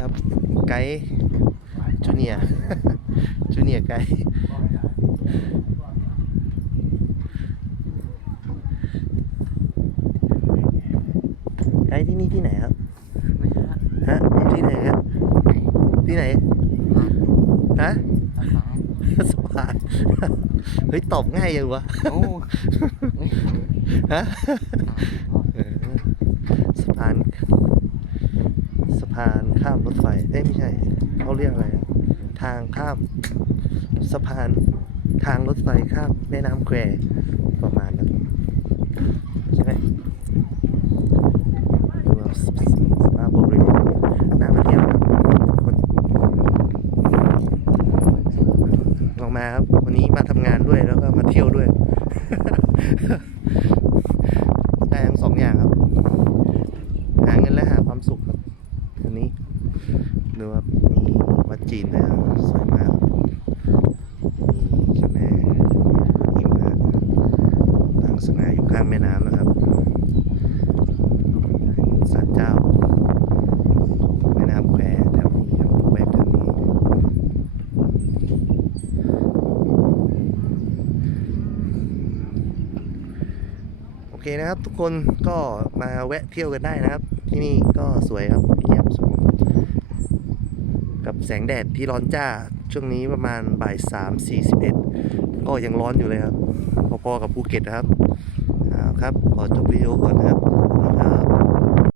ครับ ไกด์จูเนียจูเนียไกด์ไกด์ที่นี่ที่ไหนครับไม่ฮะฮะที่ไหนครับที่ไหนฮะสะพานเฮ้ยตอบง่ายยังวะโอ้ฮะเออสะพานสะพานข้ามรถไฟเอ้ไม่ใช่เขาเรียกอะไรนะทางข้ามสะพานทางรถไฟข้ามแม่น้ำแควประมาณนั้นใช่ไหมดูว่าสภาพบริเวณน่ามาเที่ยวครับทุกคนลองมาครับวันนี้มาทำงานด้วยแล้วก็มาเที่ยวด้วย ได้ทั้งสองอย่างครับ หาเงินและหาความสุขครับอันนี้ ดูครับมีวัดจีนด้วยครับสวยมากมีเจ้าแม่หิมะตั้งสง่าอยู่ข้างแม่น้ำนะครับเป็นศาลเจ้าแม่น้ำแควแถวนี้ครับแวกแถวนี้โอเคนะครับ ทุกคนก็มาแวะเที่ยวกันได้นะครับ ที่นี่ก็สวยครับเงียบสงบ แสงแดดที่ร้อนจ้า ช่วงนี้ประมาณบ่ายสามสี่สิบเอ็ดก็ยังร้อนอยู่เลยครับ พอๆกับภูเก็ตนะครับ ครับ ขอจบวิดีโอก่อนนะครับครับ